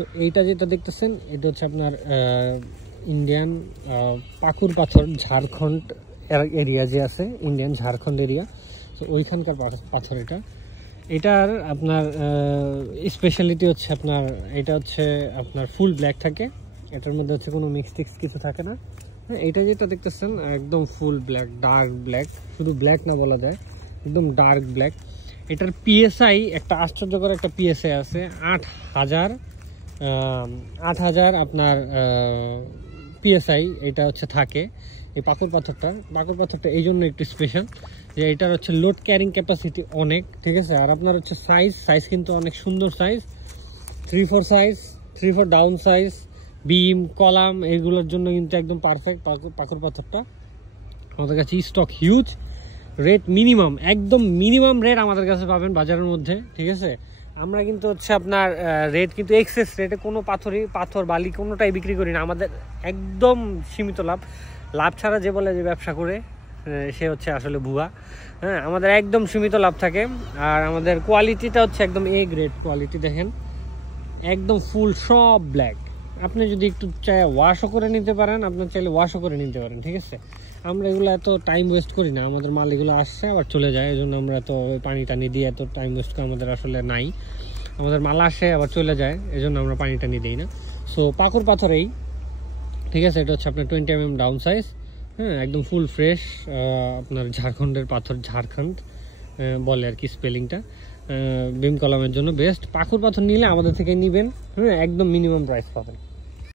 So এইটা যেটা দেখতেছেন এটা হচ্ছে আপনার ইন্ডিয়ান পাকুর পাথর, ঝাড়খণ্ড এরিয়া যে আছে, ইন্ডিয়ান ঝাড়খণ্ড এরিয়া, তো ওইখানকার পাথর এটা। এটার আপনার স্পেশালিটি হচ্ছে আপনার এটা হচ্ছে আপনার ফুল ব্ল্যাক থাকে, এটার মধ্যে হচ্ছে কোনো মিক্স টিক্স কিছু থাকে না। হ্যাঁ, এটা যেটা দেখতেছেন একদম ফুল ব্ল্যাক, ডার্ক ব্ল্যাক, শুধু ব্ল্যাক না বলা যায়, একদম ডার্ক ব্ল্যাক। এটার পিএসআই একটা আশ্চর্যকর একটা পিএসআই আছে, 8,000 আপনার পিএসআই এটা হচ্ছে থাকে এই পাকুর পাথরটা এই জন্য একটু স্পেশাল যে এটার হচ্ছে লোড ক্যারিং ক্যাপাসিটি অনেক, ঠিক আছে। আর আপনার হচ্ছে সাইজ কিন্তু অনেক সুন্দর সাইজ, 3/4 সাইজ, 3/4 ডাউন সাইজ, বিম কলাম এগুলোর জন্য কিন্তু একদম পারফেক্ট পাকুর পাথরটা। আমাদের কাছে স্টক হিউজ, রেট মিনিমাম, একদম মিনিমাম রেট আমাদের কাছে পাবেন বাজারের মধ্যে, ঠিক আছে। আমরা কিন্তু হচ্ছে আপনার রেট কিন্তু এক্সেস রেটে কোনো পাথর বালি কোনোটাই বিক্রি করি না, আমাদের একদম সীমিত লাভ ছাড়া যে বলে যে ব্যবসা করে সে হচ্ছে আসলে ভুয়া। হ্যাঁ, আমাদের একদম সীমিত লাভ থাকে। আর আমাদের কোয়ালিটিটা হচ্ছে একদম এ গ্রেড কোয়ালিটি, দেখেন একদম ফুল সব ব্ল্যাক। আপনি যদি একটু চাই ওয়াশও করে নিতে পারেন, আপনার চাইলে ওয়াশও করে নিতে পারেন, ঠিক আছে। আমরা এগুলো এত টাইম ওয়েস্ট করি না, আমাদের মাল এগুলো আসছে আবার চলে যায়, এই জন্য আমরা তো পানি টানি দিয়ে এত টাইম ওয়েস্ট করে আমাদের আসলে নাই। আমাদের মাল আসে আবার চলে যায়, এই জন্য আমরা পানি টানি দিই না। সো পাকুর পাথর এই, ঠিক আছে। এটা হচ্ছে আপনার 20 mm ডাউন সাইজ, হ্যাঁ, একদম ফুল ফ্রেশ, আপনার ঝাড়খণ্ডের পাথর, ঝাড়খণ্ড বলে আর কি স্পেলিংটা। বিম কলামের জন্য বেস্ট। পাকুর পাথর নিলে আমাদের থেকে নিবেন, হ্যাঁ, একদম মিনিমাম প্রাইস পাবেন।